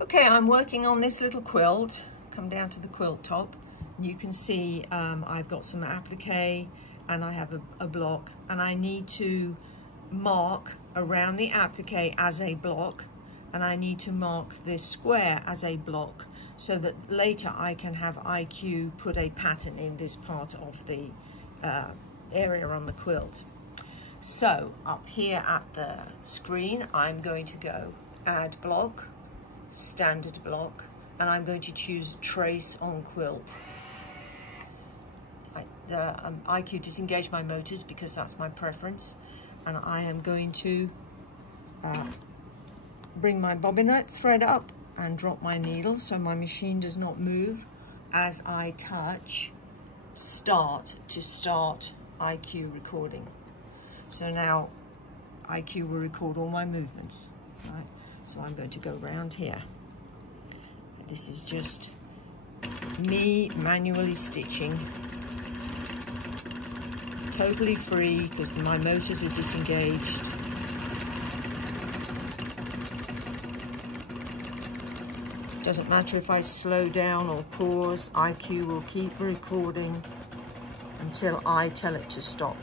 Okay, I'm working on this little quilt. Come down to the quilt top. You can see I've got some applique and I have a block, and I need to mark around the applique as a block, and I need to mark this square as a block so that later I can have IQ put a pattern in this part of the area on the quilt. So up here at the screen, I'm going to go add block, standard block, and I'm going to choose trace on quilt. IQ disengage my motors because that's my preference, and I am going to bring my bobbinette thread up and drop my needle so my machine does not move as I touch start to start IQ recording. So now IQ will record all my movements, right? So I'm going to go around here. This is just me manually stitching, totally free because my motors are disengaged. Doesn't matter if I slow down or pause, IQ will keep recording until I tell it to stop.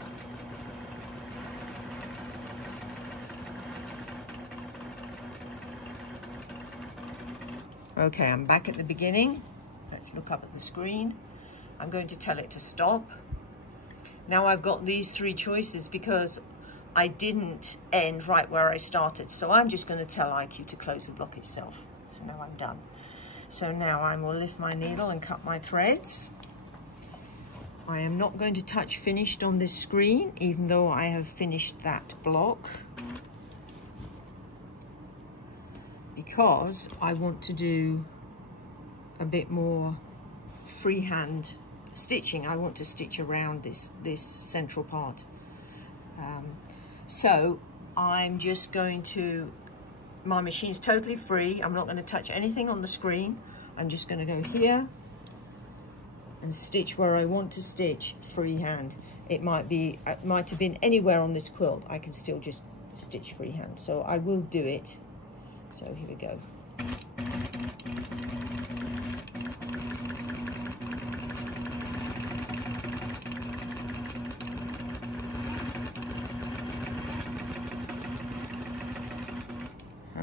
Okay, I'm back at the beginning. Let's look up at the screen. I'm going to tell it to stop. Now I've got these three choices because I didn't end right where I started. So I'm just going to tell IQ to close the block itself. So now I'm done. So now I will lift my needle and cut my threads. I am not going to touch finished on this screen, even though I have finished that block, because I want to do a bit more freehand stitching. I want to stitch around this central part. So I'm just going to, my machine's totally free. I'm not going to touch anything on the screen. I'm just going to go here and stitch where I want to stitch freehand. It might have been anywhere on this quilt. I can still just stitch freehand. So I will do it. So here we go.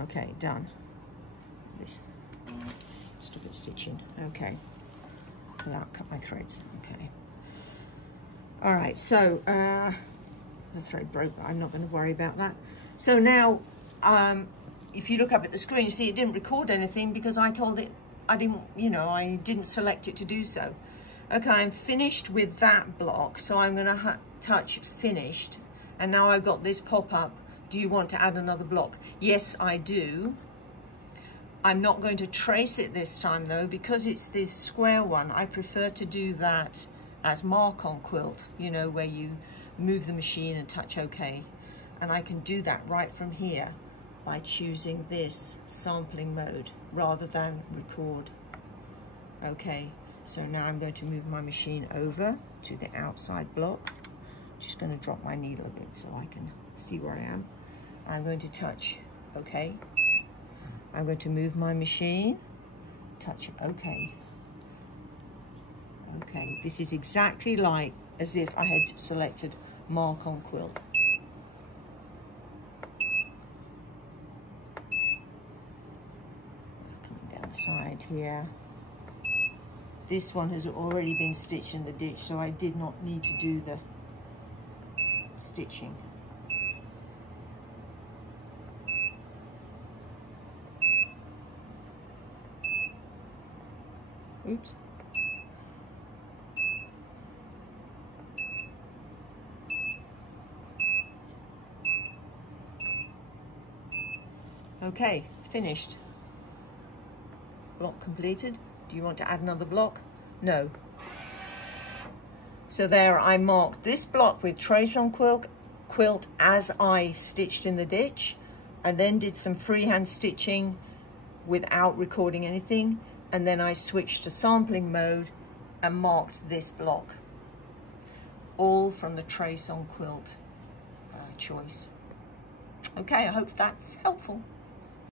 Okay, done. This stupid stitching. Okay. Now cut my threads. Okay. All right. So the thread broke, but I'm not going to worry about that. So now, if you look up at the screen, you see it didn't record anything because I told it I didn't select it to do so. Okay, I'm finished with that block, so I'm going to touch finished, and now I've got this pop-up. Do you want to add another block? Yes, I do. I'm not going to trace it this time though, because it's this square one. I prefer to do that as mark on quilt, you know, where you move the machine and touch OK. And I can do that right from here by choosing this sampling mode rather than record. Okay, so now I'm going to move my machine over to the outside block. Just going to drop my needle a bit so I can see where I am. I'm going to touch OK. I'm going to move my machine, touch OK. Okay, this is exactly like as if I had selected mark on quilt. Coming down the side here. This one has already been stitched in the ditch, so I did not need to do the stitching. Oops. Okay, finished. Block completed. Do you want to add another block? No. So there I marked this block with trace on quilt as I stitched in the ditch, and then did some freehand stitching without recording anything. And then I switched to sampling mode and marked this block, all from the trace on quilt choice. Okay, I hope that's helpful.